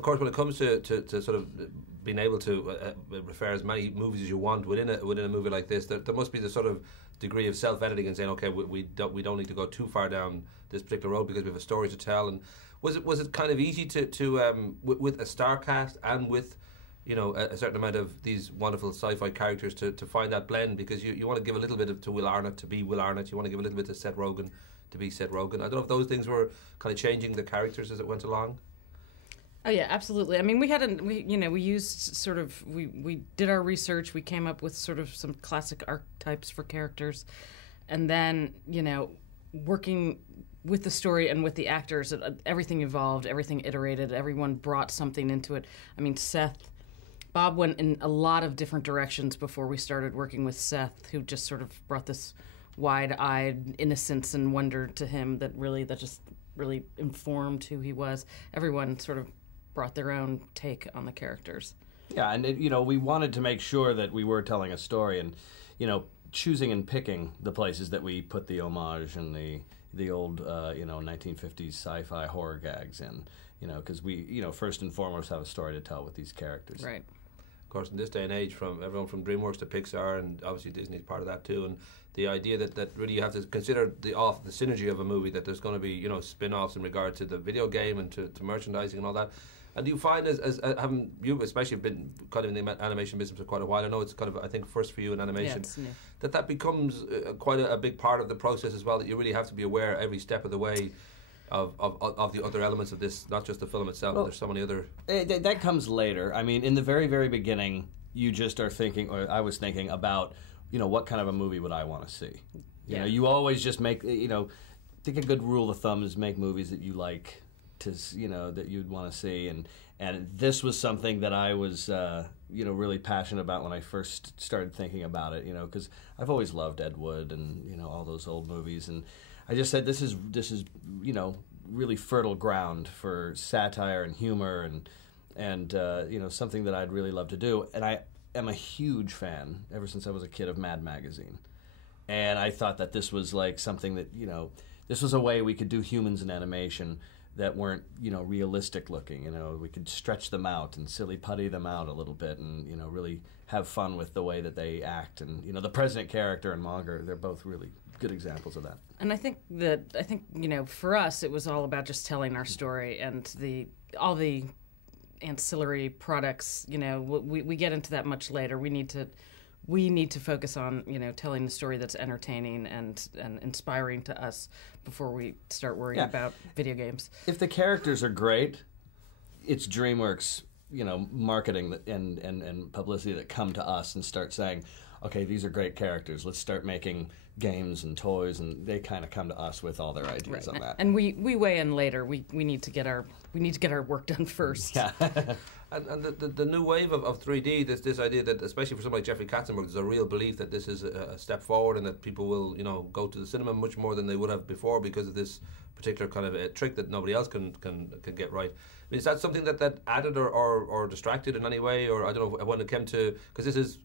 of course, when it comes to sort of being able to refer as many movies as you want within a movie like this, there must be the sort of degree of self-editing and saying, okay, we don't need to go too far down this particular road because we have a story to tell. And was it kind of easy to with a star cast and with a certain amount of these wonderful sci-fi characters to find that blend, because you want to give a little bit to Will Arnett to be Will Arnett, you want to give a little bit to Seth Rogen to be Seth Rogen. I don't know if those things were kind of changing the characters as it went along. Oh yeah, absolutely. I mean, we did our research. We came up with sort of some classic archetypes for characters, and then working with the story and with the actors, everything evolved, everything iterated, everyone brought something into it. I mean, Bob went in a lot of different directions before we started working with Seth, who just sort of brought this wide-eyed innocence and wonder to him that just really informed who he was. Everyone sort of brought their own take on the characters. Yeah, and we wanted to make sure that we were telling a story, and choosing and picking the places that we put the homage and the old 1950s sci-fi horror gags in, because we first and foremost have a story to tell with these characters. Right. Of course, in this day and age, from everyone from Dreamworks to Pixar, and obviously Disney's part of that too, and the idea that really you have to consider the synergy of a movie, that there's going to be spin-offs in regard to the video game and to merchandising and all that. And do you find, as having you especially been kind of in the animation business for quite a while, I know it's kind of, I think, first for you in animation, that becomes quite a big part of the process as well, that you really have to be aware every step of the way of the other elements of this, not just the film itself, but there's so many other... That comes later. I mean, in the very, very beginning, you just are thinking, or I was thinking about, what kind of a movie would I want to see? You always just make, I think a good rule of thumb is make movies that you like to, that you'd want to see. And this was something that I was, really passionate about when I first started thinking about it, because I've always loved Ed Wood and, all those old movies. And I just said, this is really fertile ground for satire and humor and something that I'd really love to do. And I am a huge fan, ever since I was a kid, of Mad Magazine. And I thought that this was like something that, this was a way we could do humans in animation that weren't, realistic looking. We could stretch them out and silly putty them out a little bit and, really have fun with the way that they act. And, the President character and Monger, they're both really good examples of that. And I think for us, it was all about just telling our story, and all the ancillary products, we get into that much later. We need to focus on, telling the story that's entertaining and inspiring to us before we start worrying about video games. If the characters are great, it's DreamWorks, marketing and publicity that come to us and start saying, okay, these are great characters, let's start making games and toys, and they kind of come to us with all their ideas on that. And we weigh in later. We need to get our work done first. Yeah. And the new wave of 3D, this idea that, especially for somebody like Jeffrey Katzenberg, there's a real belief that this is a step forward, and that people will, go to the cinema much more than they would have before because of this particular kind of a trick that nobody else can get right. I mean, is that something that added or distracted in any way, or I don't know, when it came to, because this is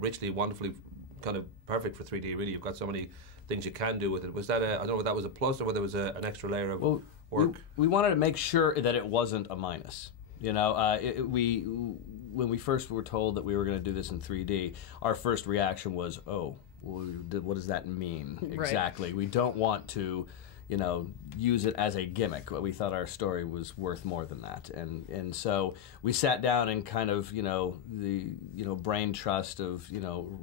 richly, wonderfully kind of perfect for 3D. Really, you've got so many things you can do with it. Was that I don't know if that was a plus or whether it was an extra layer of work? We wanted to make sure that it wasn't a minus. When we first were told that we were going to do this in 3D, our first reaction was, what does that mean exactly? Right. We don't want to, use it as a gimmick. We thought our story was worth more than that, and so we sat down and kind of, the brain trust of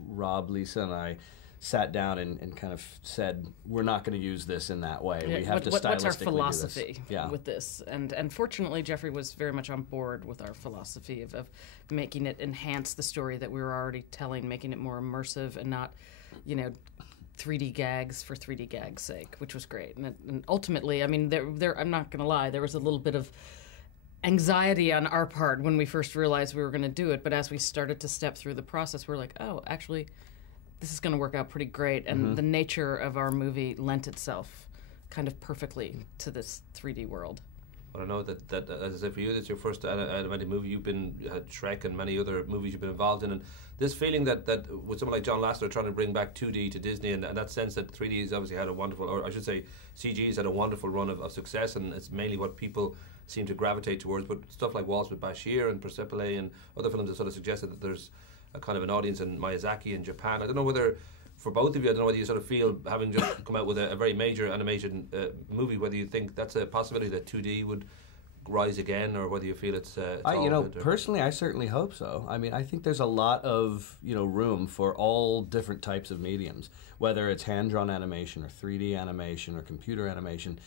Rob, Lisa, and I sat down and kind of said, we're not going to use this in that way. Yeah, we have to stylistically what's our philosophy do this. With this? And fortunately, Jeffrey was very much on board with our philosophy of making it enhance the story that we were already telling, making it more immersive and not, 3D gags for 3D gags' sake, which was great. And ultimately, I mean, there I'm not going to lie, there was a little bit of anxiety on our part when we first realized we were going to do it. But as we started to step through the process, we're like, oh, actually, this is going to work out pretty great. And the nature of our movie lent itself kind of perfectly to this 3D world. But I know that as I said, for you, that's your first animated movie. You've had Shrek and many other movies you've been involved in, and this feeling that with someone like John Lasseter trying to bring back 2D to Disney, and that sense that 3D has obviously had a wonderful, or I should say, CG has had a wonderful run of success, and it's mainly what people seem to gravitate towards. But stuff like Waltz with Bashir and Persepolis and other films have sort of suggested that there's a kind of an audience in Miyazaki in Japan. I don't know whether, for both of you, I don't know whether you sort of feel, having just come out with a very major animation movie, whether you think that's a possibility that 2D would rise again, or whether you feel it's personally, I certainly hope so. I mean, I think there's a lot of room for all different types of mediums, whether it's hand-drawn animation or 3D animation or computer animation.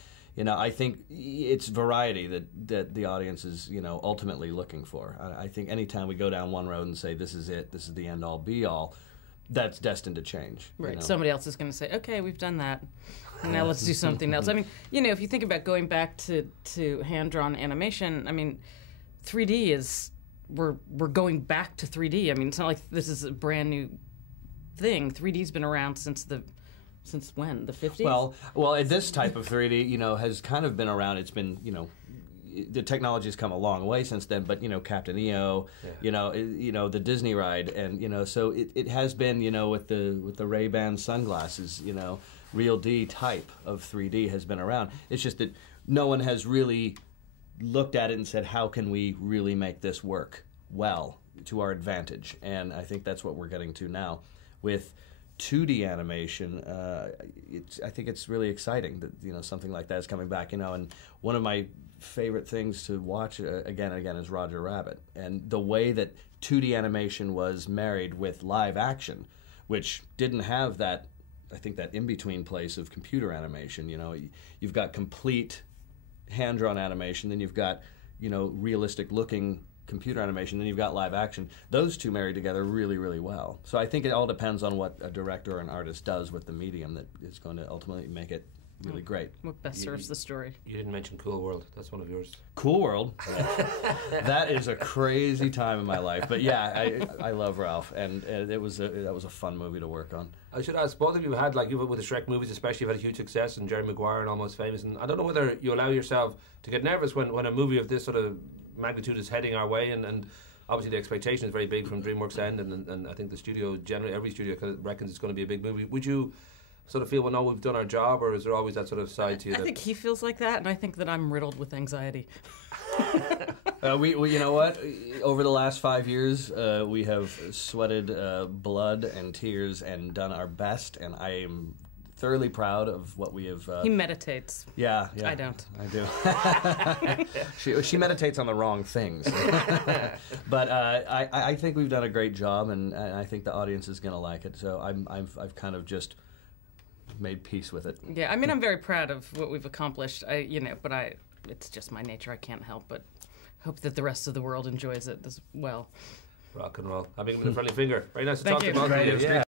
I think it's variety that the audience is ultimately looking for. I think anytime we go down one road and say this is it, this is the end all be all, that's destined to change. Right. Somebody else is going to say, okay, we've done that. Now let's do something else. I mean, if you think about going back to hand-drawn animation, I mean, 3D is, we're going back to 3D. I mean, it's not like this is a brand new thing. 3D's been around since when? The 50s? Well, this type of 3D, has kind of been around. It's been, the technology has come a long way since then, but Captain EO, the Disney ride, and so it has been with the Ray-Ban sunglasses, Real D type of 3D has been around. It's just that no one has really looked at it and said, how can we really make this work well to our advantage? And I think that's what we're getting to now with 2D animation. I think it's really exciting that something like that is coming back. And one of my favorite things to watch again and again is Roger Rabbit, and the way that 2D animation was married with live action, which didn't have that, I think, that in-between place of computer animation. You've got complete hand-drawn animation, then you've got realistic looking computer animation, then you've got live action. Those two marry together really, really well. So I think it all depends on what a director or an artist does with the medium that is going to ultimately make it really great. What best serves the story. You didn't mention Cool World. That's one of yours. Cool World. That is a crazy time in my life. But yeah, I love Ralph, and that was a fun movie to work on. I should ask, both of you had, like, with the Shrek movies especially, you've had a huge success, and Jerry Maguire and Almost Famous, and I don't know whether you allow yourself to get nervous when a movie of this sort of magnitude is heading our way, and obviously the expectation is very big from DreamWorks' end, and I think the studio, generally every studio kind of reckons it's going to be a big movie. Would you sort of feel, well, no, we've done our job, or is there always that sort of side to you? I think he feels like that, and I think that I'm riddled with anxiety. You know what? Over the last 5 years, we have sweated blood and tears and done our best, and I am thoroughly proud of what we have. He meditates. Yeah. I don't. I do. she meditates on the wrong things. But I think we've done a great job, and I think the audience is going to like it. So I've kind of just made peace with it. Yeah, I mean, I'm very proud of what we've accomplished. But it's just my nature. I can't help but hope that the rest of the world enjoys it as well. Rock and roll. Having a friendly finger. Very nice to Thank talk you. to both of you.